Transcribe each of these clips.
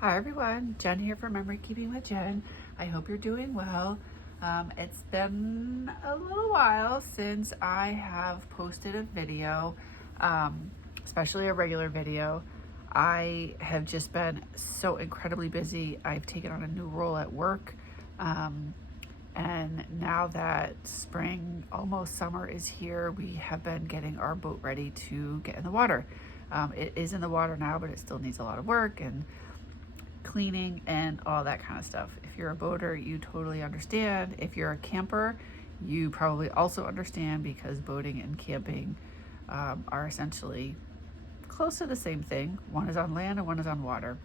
Hi everyone, Jen here for Memory Keeping with Jen. I hope you're doing well. It's been a little while since I have posted a video, especially a regular video. I have just been so incredibly busy. I've taken on a new role at work. And now that spring, almost summer is here, we have been getting our boat ready to get in the water. It is in the water now, but it still needs a lot of work and cleaning and all that kind of stuff. If you're a boater, you totally understand. If you're a camper, you probably also understand, because boating and camping are essentially close to the same thing. One is on land and one is on water.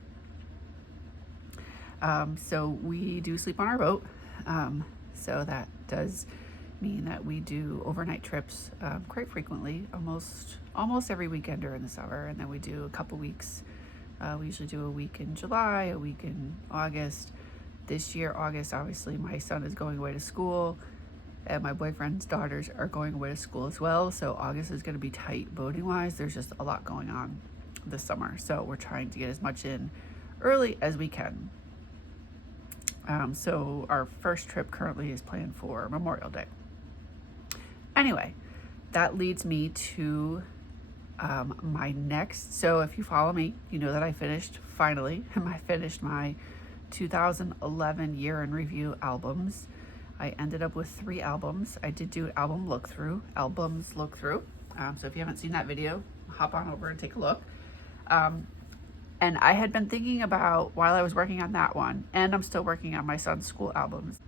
So we do sleep on our boat. So that does mean that we do overnight trips quite frequently, almost every weekend during the summer, and then we do a couple weeks. We usually do a week in July, a week in August. This year, August, obviously, my son is going away to school, and my boyfriend's daughters are going away to school as well. So August is going to be tight boating wise. There's just a lot going on this summer. So we're trying to get as much in early as we can. So our first trip currently is planned for Memorial Day. Anyway, that leads me to my next. So if you follow me, you know that I finished my 2011 year in review albums. I ended up with 3 albums. I did do albums look through. So if you haven't seen that video, hop on over and take a look. And I had been thinking about, while I was working on that one, and I'm still working on my son's school albums,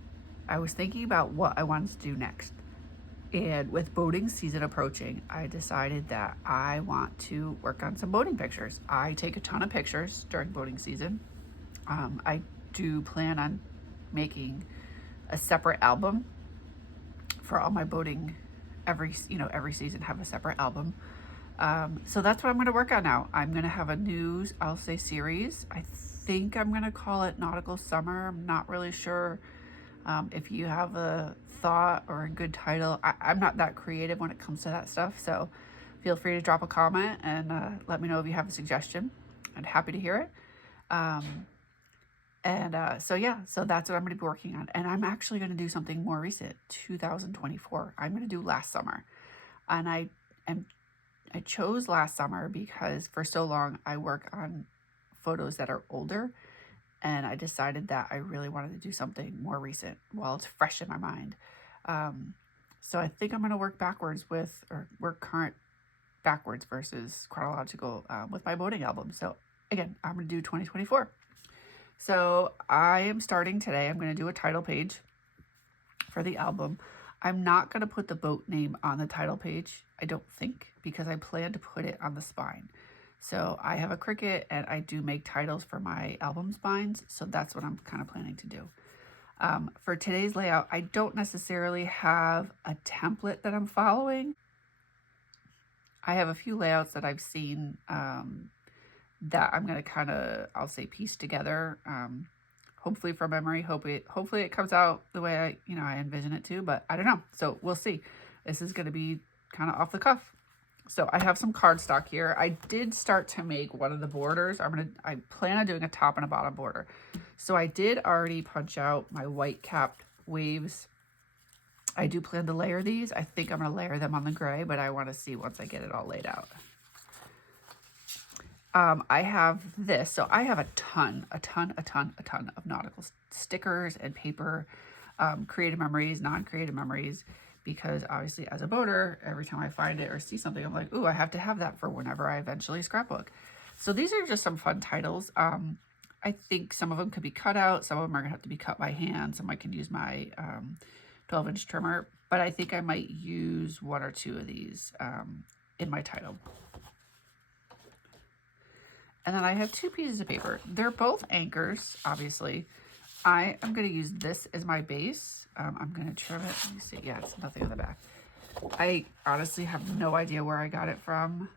I was thinking about what I wanted to do next. And with boating season approaching, I decided that I want to work on some boating pictures. I take a ton of pictures during boating season. I do plan on making a separate album for all my boating. Every season have a separate album. So that's what I'm going to work on now. I'm going to have a new, I'll say, series. I think I'm going to call it Nautical Summer. I'm not really sure. If you have a thought or a good title, I'm not that creative when it comes to that stuff. So feel free to drop a comment and let me know if you have a suggestion. I'm happy to hear it. So that's what I'm going to be working on. And I'm actually going to do something more recent, 2024. I'm going to do last summer. And I chose last summer because for so long I work on photos that are older. And I decided that I really wanted to do something more recent while it's fresh in my mind. So I think I'm going to work current backwards versus chronological with my boating album. So again, I'm going to do 2024. So I am starting today. I'm going to do a title page for the album. I'm not going to put the boat name on the title page, I don't think, because I plan to put it on the spine. So I have a Cricut and I do make titles for my album spines. So that's what I'm kind of planning to do. For today's layout, I don't necessarily have a template that I'm following. I have a few layouts that I've seen that I'm going to kind of, I'll say, piece together. Hopefully from memory. Hopefully it comes out the way I envision it to, but I don't know. So we'll see. This is going to be kind of off the cuff. So I have some cardstock here. I did start to make one of the borders. I plan on doing a top and a bottom border. So I did already punch out my white capped waves. I do plan to layer these. I think I'm going to layer them on the gray, but I want to see once I get it all laid out. I have this. So I have a ton of nautical stickers and paper, creative memories, non-creative memories. Because obviously as a boater, every time I find it or see something, I'm like, ooh, I have to have that for whenever I eventually scrapbook. So these are just some fun titles. I think some of them could be cut out. Some of them are gonna have to be cut by hand. Some I can use my 12-inch trimmer, but I think I might use 1 or 2 of these in my title. And then I have 2 pieces of paper. They're both anchors, obviously. I am going to use this as my base. I'm going to trim it. Let me see. Yeah, it's nothing on the back. I honestly have no idea where I got it from.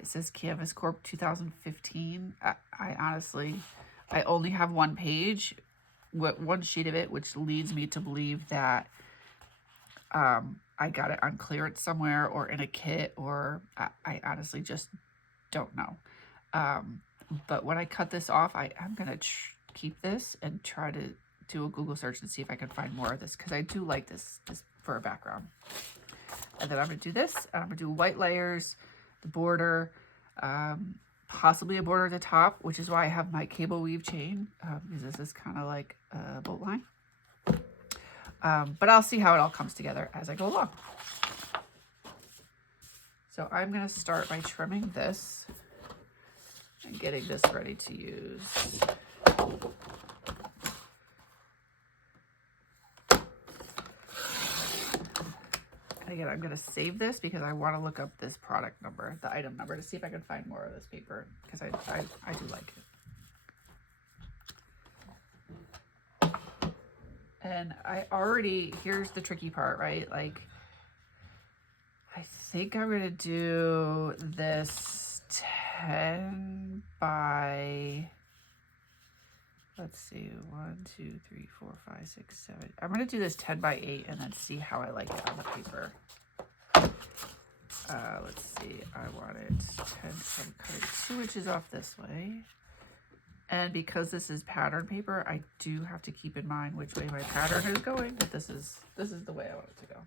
It says Canvas Corp 2015. I only have one page, one sheet of it, which leads me to believe that I got it on clearance somewhere or in a kit, or I honestly just don't know. But when I cut this off, I'm going to keep this and try to do a Google search and see if I can find more of this, because I do like this for a background. And then I'm going to do this. I'm going to do white layers, the border, possibly a border at the top, which is why I have my cable weave chain, because this is kind of like a boat line. But I'll see how it all comes together as I go along. So I'm going to start by trimming this and getting this ready to use. And again, I'm going to save this because I want to look up this product number, the item number, to see if I can find more of this paper, because I do like it. And I already, here's the tricky part, right? Like, I think I'm going to do this 10 by, let's see, 1, 2, 3, 4, 5, 6, 7. I'm going to do this 10 by 8 and then see how I like it on the paper. Let's see, I want it 10, so I'm cutting 2 inches off this way. And because this is pattern paper, I do have to keep in mind which way my pattern is going, but this is the way I want it to go.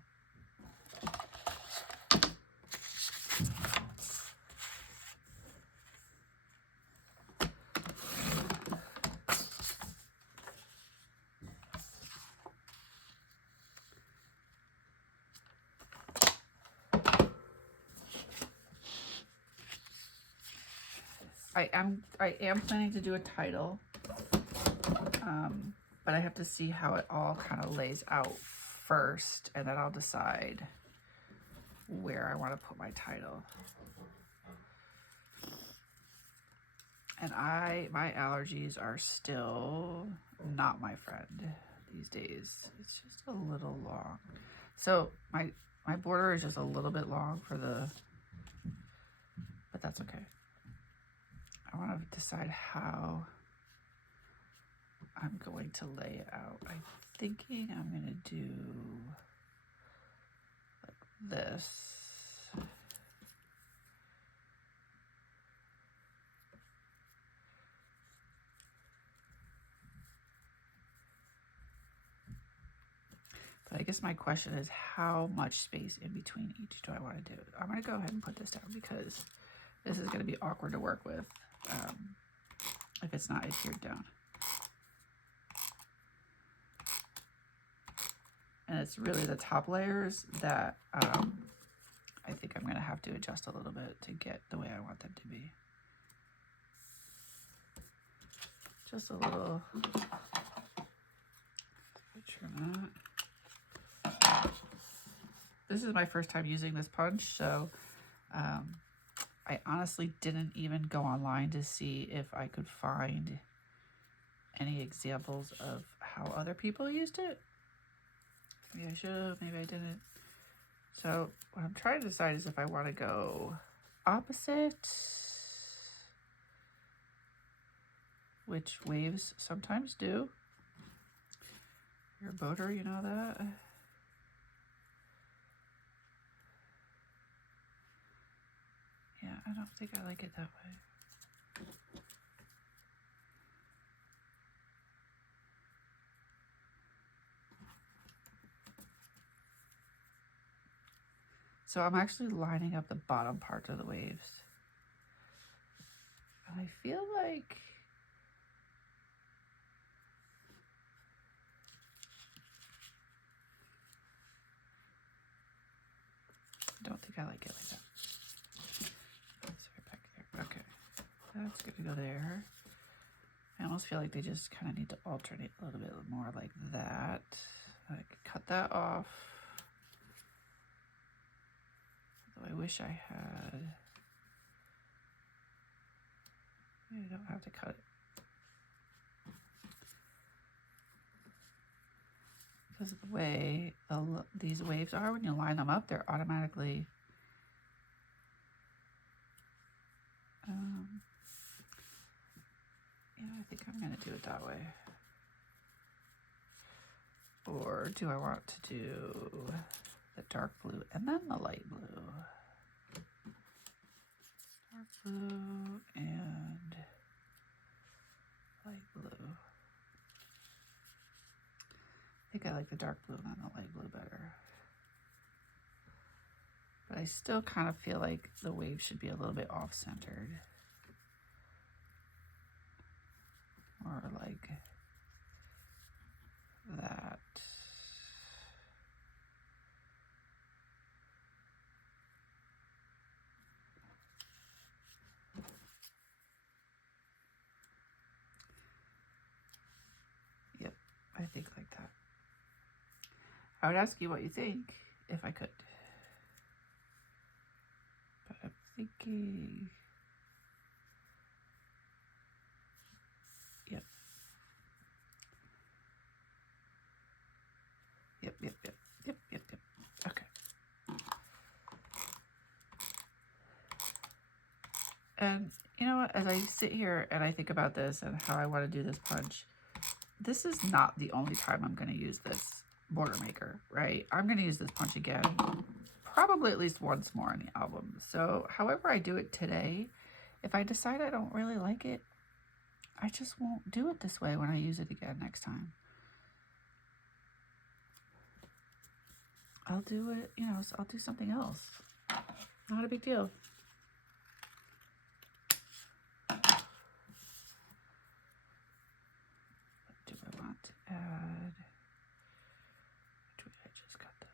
I am planning to do a title, but I have to see how it all kind of lays out first, and then I'll decide where I want to put my title. And my allergies are still not my friend these days. It's just a little long. So my border is just a little bit long for but that's okay. I want to decide how I'm going to lay it out. I'm thinking I'm going to do like this. But I guess my question is, how much space in between each do I want to do? I'm going to go ahead and put this down because this is going to be awkward to work with if it's not adhered down. And it's really the top layers that I think I'm going to have to adjust a little bit to get the way I want them to be. Just a little. Trim that. This is my first time using this punch, so I honestly didn't even go online to see if I could find any examples of how other people used it. Maybe I should have, maybe I didn't. So what I'm trying to decide is if I want to go opposite, which waves sometimes do. You're a boater, you know that. Yeah, I don't think I like it that way. So I'm actually lining up the bottom part of the waves. And I feel like I don't think I like it like that. Let's get back there. Okay, that's good to go there. I almost feel like they just kind of need to alternate a little bit more like that. I could cut that off. Although I wish I had. Maybe I don't have to cut it. Because of the way these waves are, when you line them up, they're automatically yeah, I think I'm going to do it that way. Or do I want to do the dark blue and then the light blue? Dark blue and like the dark blue and the light blue better. But I still kind of feel like the wave should be a little bit off-centered. Or like that. Yep, I think like that. I would ask you what you think if I could. But I'm thinking, yep. Yep. Okay. And you know what, as I sit here and I think about this and how I want to do this punch, this is not the only time I'm going to use this border maker, right? I'm going to use this punch again, probably at least once more in the album. So however I do it today, if I decide I don't really like it, I just won't do it this way when I use it again next time. I'll do it, you know, I'll do something else. Not a big deal. What do I want to add? Which way I just got this?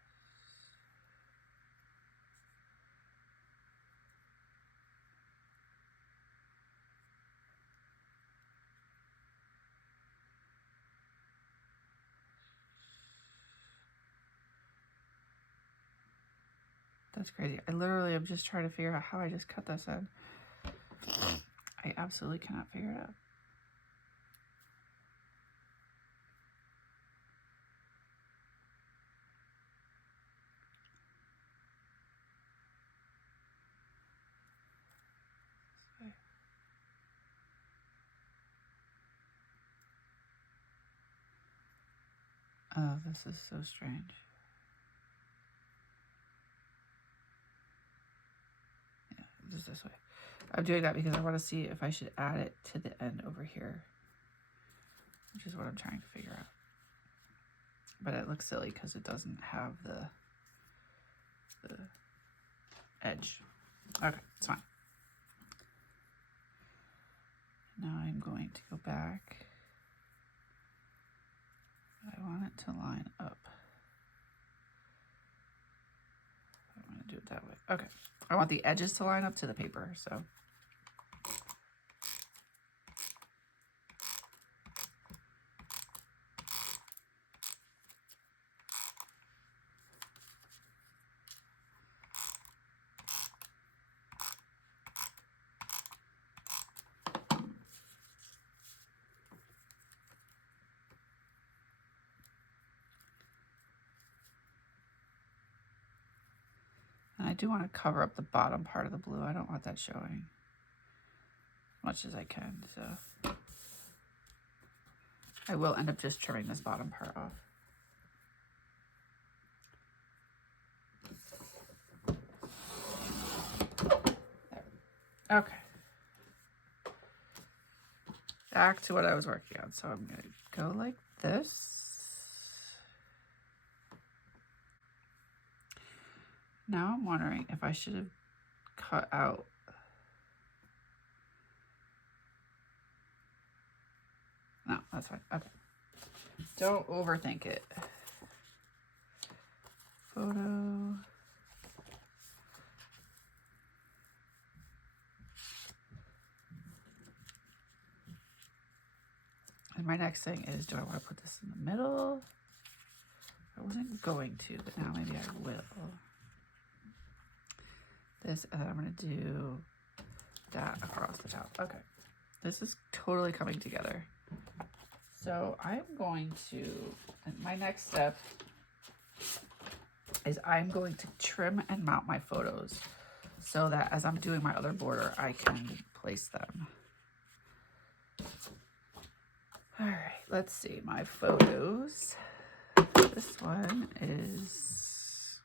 That's crazy. I literally am just trying to figure out how I just cut this in. I absolutely cannot figure it out. Oh, this is so strange. Yeah, just this way. I'm doing that because I want to see if I should add it to the end over here, which is what I'm trying to figure out. But it looks silly because it doesn't have the edge. Okay, it's fine. Now I'm going to go back. I want it to line up. I'm going to do it that way. Okay. I want the edges to line up to the paper, so. And I do want to cover up the bottom part of the blue. I don't want that showing as much as I can, so. I will end up just trimming this bottom part off. There. Okay. Back to what I was working on. So I'm going to go like this. Now I'm wondering if I should have cut out. No, that's fine. Okay. Don't overthink it. Photo. And my next thing is, do I want to put this in the middle? I wasn't going to, but now maybe I will. This, and then I'm going to do that across the top. Okay. This is totally coming together. So I'm going to, and my next step is I'm going to trim and mount my photos so that as I'm doing my other border, I can place them. All right, let's see my photos. This one is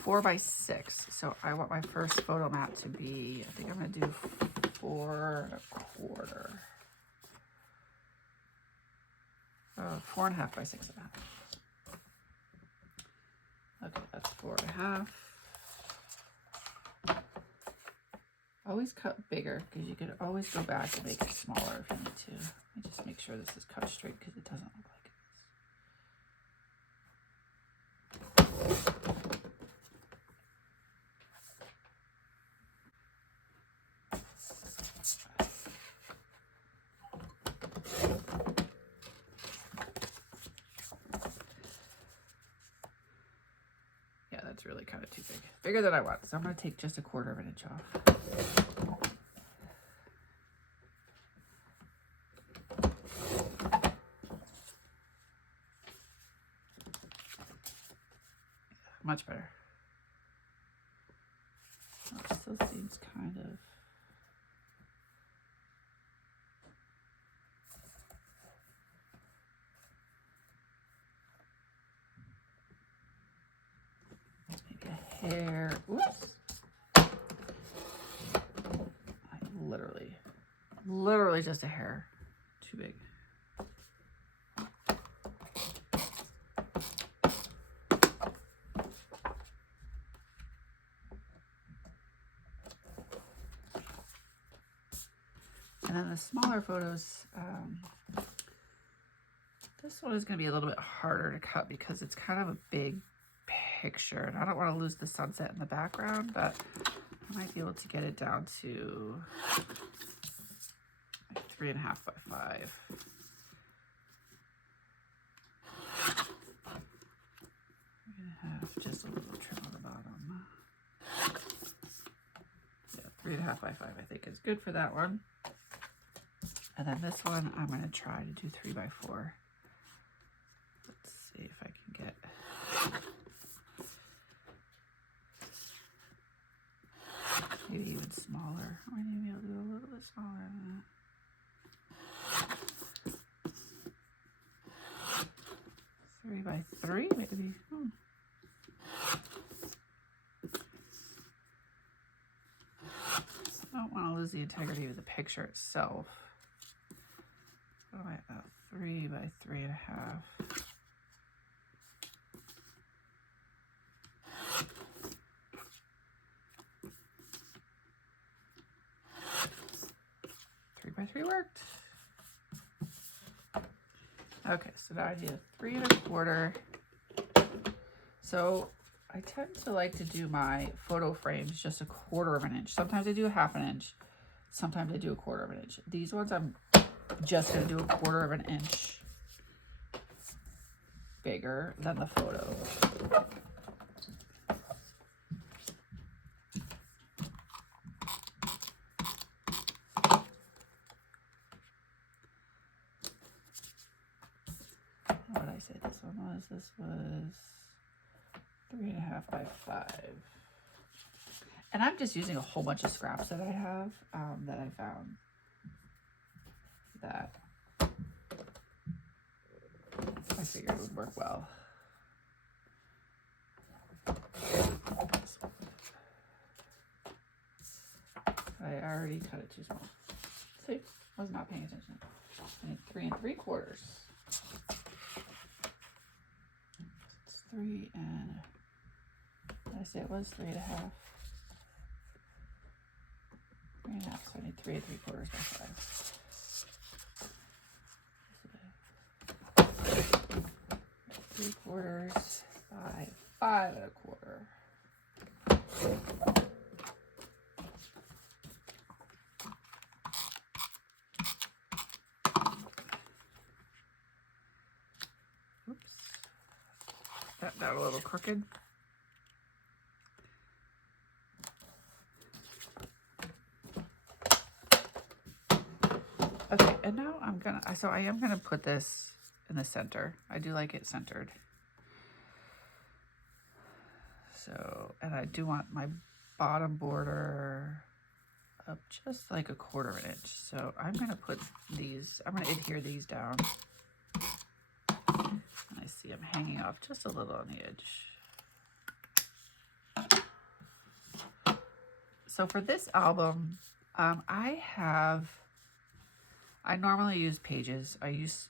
4x6. So I want my first photo mat to be, I think I'm going to do 4 1/4. 4.5 by 6.5. Okay, that's 4.5. Always cut bigger because you could always go back and make it smaller if you need to. Let me just make sure this is cut straight because it doesn't look like yeah, that's really kind of too big. Bigger than I want. So I'm going to take just 1/4 inch off. Much better. Oh, it still seems kind of... Maybe a hair. Oops. Literally just a hair too big. And then the smaller photos, this one is going to be a little bit harder to cut because it's kind of a big picture. And I don't want to lose the sunset in the background, but I might be able to get it down to like 3.5 by 5. I'm going to have just a little trim on the bottom. Yeah, 3.5 by 5 I think is good for that one. And then this one, I'm going to try to do 3 by 4. Let's see if I can get... maybe even smaller. I maybe I'll do a little bit smaller than that. 3 by 3, maybe. I don't want to lose the integrity of the picture itself. So I have 3 by 3.5. By 3 worked. Okay, so now I need a 3 1/4. So I tend to like to do my photo frames just 1/4 inch. Sometimes I do 1/2 inch. Sometimes I do 1/4 inch. These ones I'm just going to do 1/4 inch bigger than the photo. What did I say this one was? This was 3.5 by 5. And I'm just using a whole bunch of scraps that I have that I found that I figured would work well. I already cut it too small. See, I was not paying attention. I need 3 3/4. It's 3 and... did I say it was 3.5? 3.5, so I need 3 3/4 by 5. 3/4 by 5 1/4. Oops. That got a little crooked. Okay, and now I am gonna put this in the center. I do like it centered. So, and I do want my bottom border up just like 1/4 inch. So I'm gonna put these, I'm gonna adhere these down. And I see I'm hanging off just a little on the edge. So for this album, I normally use pages. I use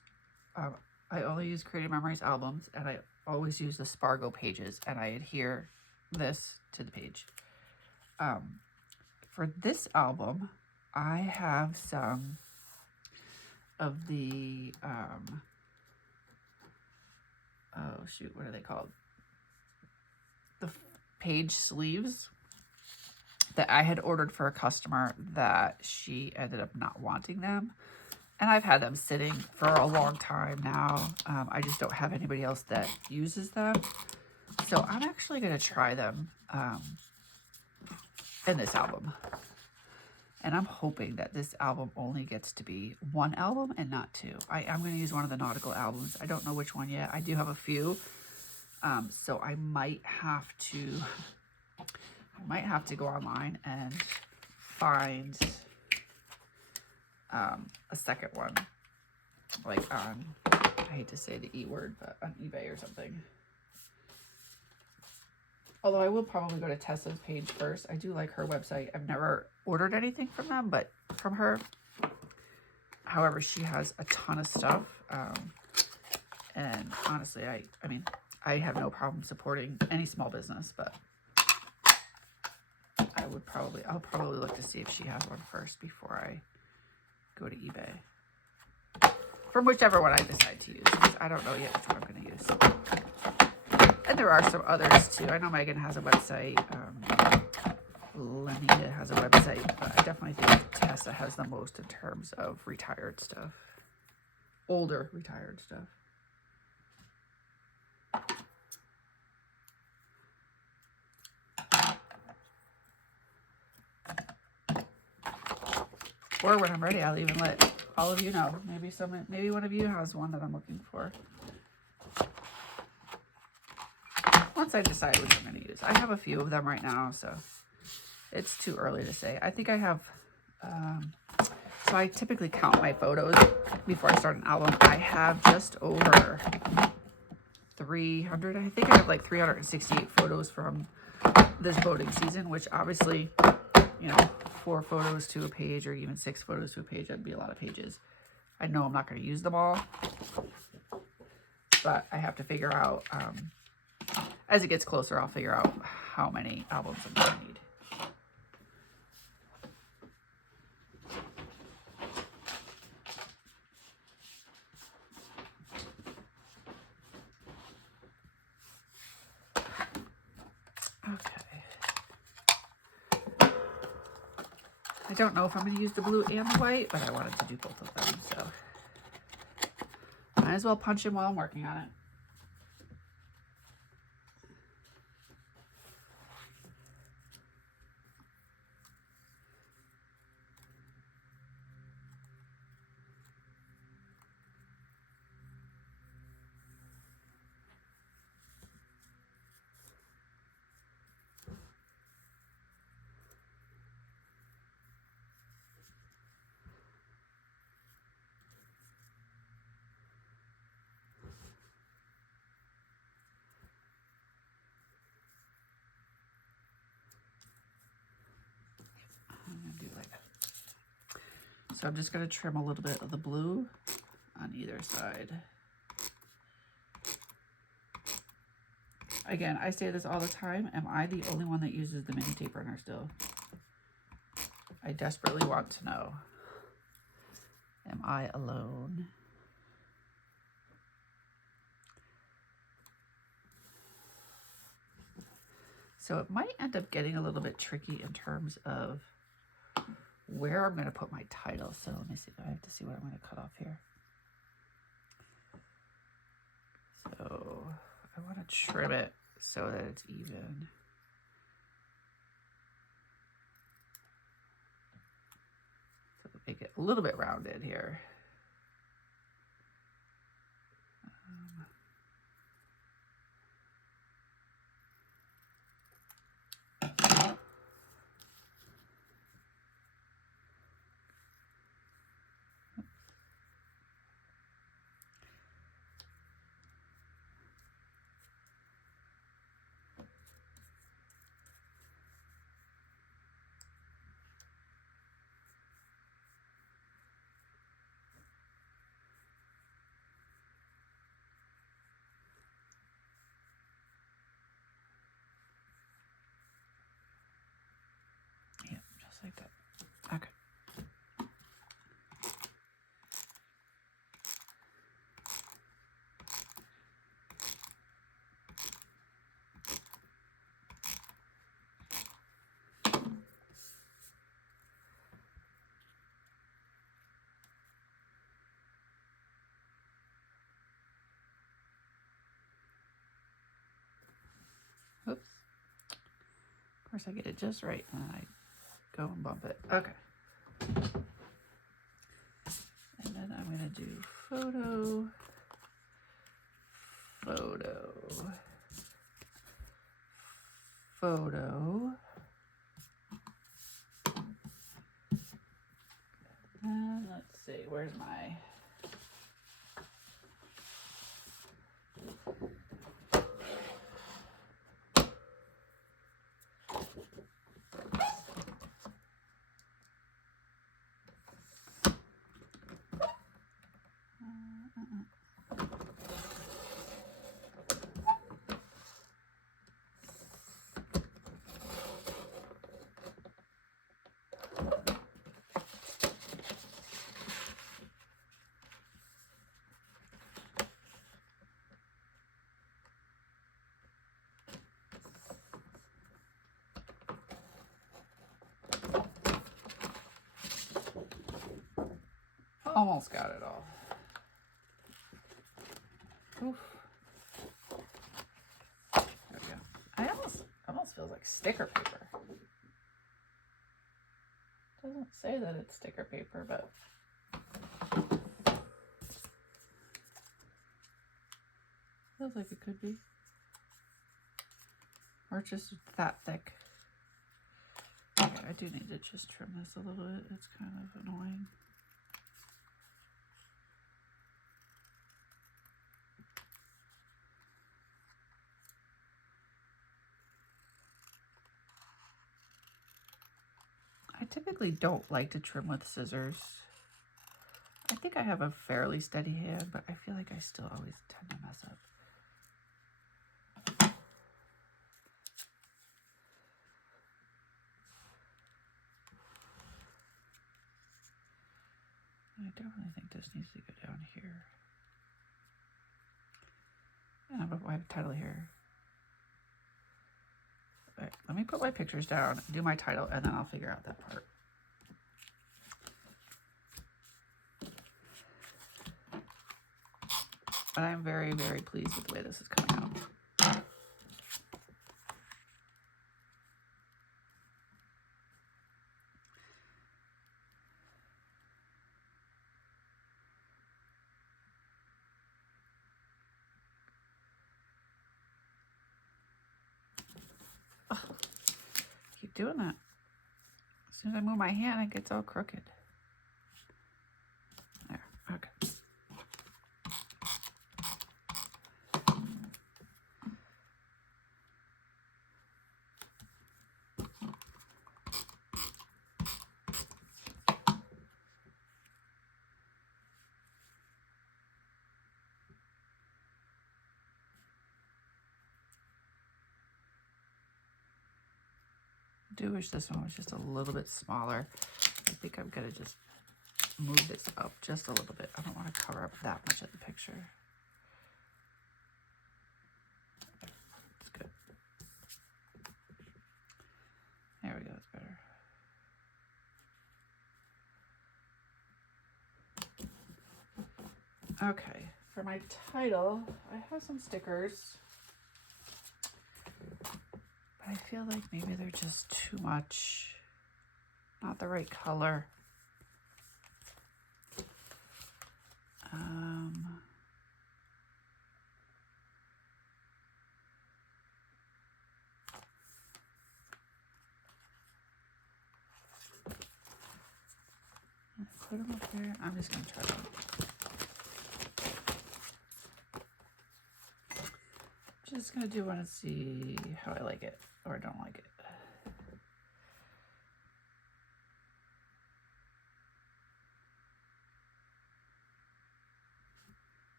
I only use Creative Memories albums, and I always use the Spargo pages, and I adhere this to the page. For this album, I have some of the, oh shoot, what are they called? The page sleeves that I had ordered for a customer that she ended up not wanting them. And I've had them sitting for a long time now. I just don't have anybody else that uses them. So I'm actually going to try them in this album. And I'm hoping that this album only gets to be one album and not two. I'm going to use one of the Nautical albums. I don't know which one yet. I do have a few. So I might have to go online and find a second one, like on, I hate to say the E word, but on eBay or something. Although I will probably go to Tessa's page first. I do like her website. I've never ordered anything from them, but from her. However, she has a ton of stuff. And honestly, I mean, I have no problem supporting any small business, but I'll probably look to see if she has one first before I go to eBay. From whichever one I decide to use, because I don't know yet which one I'm going to use. And there are some others too. I know Megan has a website. Lenita has a website, but I definitely think Tessa has the most in terms of retired stuff. Older retired stuff. Or when I'm ready, I'll even let all of you know. Maybe one of you has one that I'm looking for. Once I decide which I'm going to use. I have a few of them right now, so it's too early to say. I think I have, so I typically count my photos before I start an album. I have just over 300. I think I have like 368 photos from this boating season, which obviously, you know, 4 photos to a page or even 6 photos to a page, that'd be a lot of pages. I know I'm not going to use them all, but I have to figure out, as it gets closer, I'll figure out how many albums I'm going to need. Okay. I don't know if I'm going to use the blue and the white, but I wanted to do both of them, so might as well punch in while I'm working on it. So I'm just going to trim a little bit of the blue on either side. Again, I say this all the time. Am I the only one that uses the mini tape runner still? I desperately want to know. Am I alone? So it might end up getting a little bit tricky in terms of where I'm going to put my title. So let me see. I have to see what I'm going to cut off here. So I want to trim it so that it's even. So make it a little bit rounded here. just like that. Okay. Oops. Of course I get it just right and then I go and bump it. Okay. And then I'm going to do photo, photo, photo. And let's see, where's my... Almost got it all. Oof. There we go. I almost feels like sticker paper. Doesn't say that it's sticker paper, but feels like it could be. Or it's just that thick. Okay, I do need to just trim this a little bit. It's kind of annoying. I typically don't like to trim with scissors. I think I have a fairly steady hand, but I feel like I still always tend to mess up. I definitely think this needs to go down here. And I'm going to put my title here. All right, let me put my pictures down, do my title, and then I'll figure out that part. But I'm very, very pleased with the way this is coming out. Oh, keep doing that. As soon as I move my hand, it gets all crooked. There, okay. I do wish this one was just a little bit smaller. I think I'm gonna just move this up just a little bit. I don't want to cover up that much of the picture. It's good. There we go, that's better. Okay, for my title, I have some stickers. I feel like maybe they're just too much, not the right color. Put them up here. I'm just gonna try them. Just gonna do one and see how I like it or don't like it.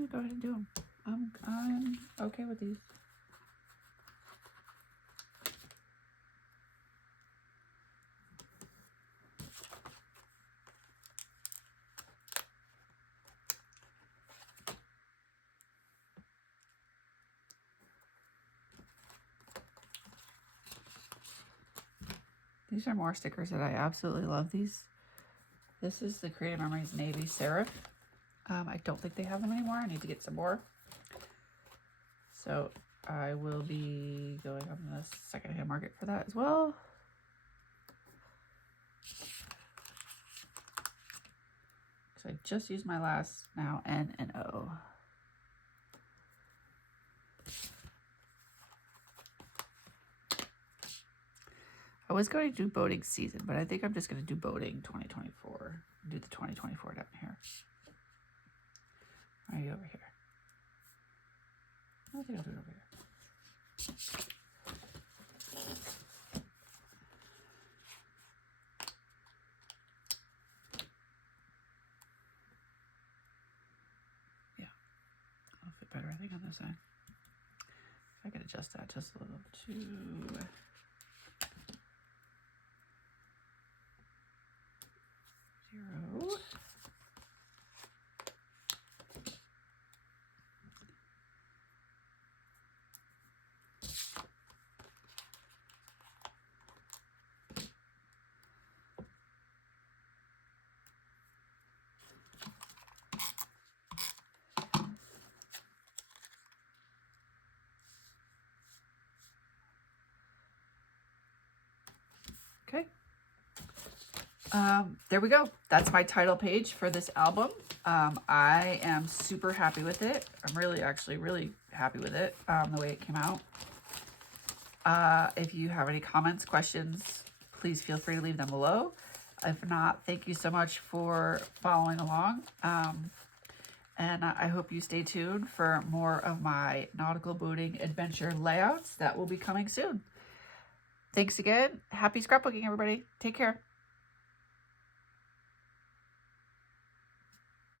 I'm gonna go ahead and do them. I'm okay with these. These are more stickers that I absolutely love. These. This is the Creative Memories Navy Serif. I don't think they have them anymore. I need to get some more. So I will be going on the secondhand market for that as well. So I just used my last now N and O. I was going to do boating season, but I think I'm just going to do boating 2024. Do the 2024 down here. Are you over here? I think I'll do it over here. Yeah, I'll fit better, I think, on this side. If I could adjust that just a little too. Zero. Okay. There we go. That's my title page for this album. I am super happy with it. I'm really happy with it, the way it came out. If you have any comments, questions, please feel free to leave them below. If not, thank you so much for following along. And I hope you stay tuned for more of my nautical boating adventure layouts that will be coming soon. Thanks again. Happy scrapbooking, everybody. Take care.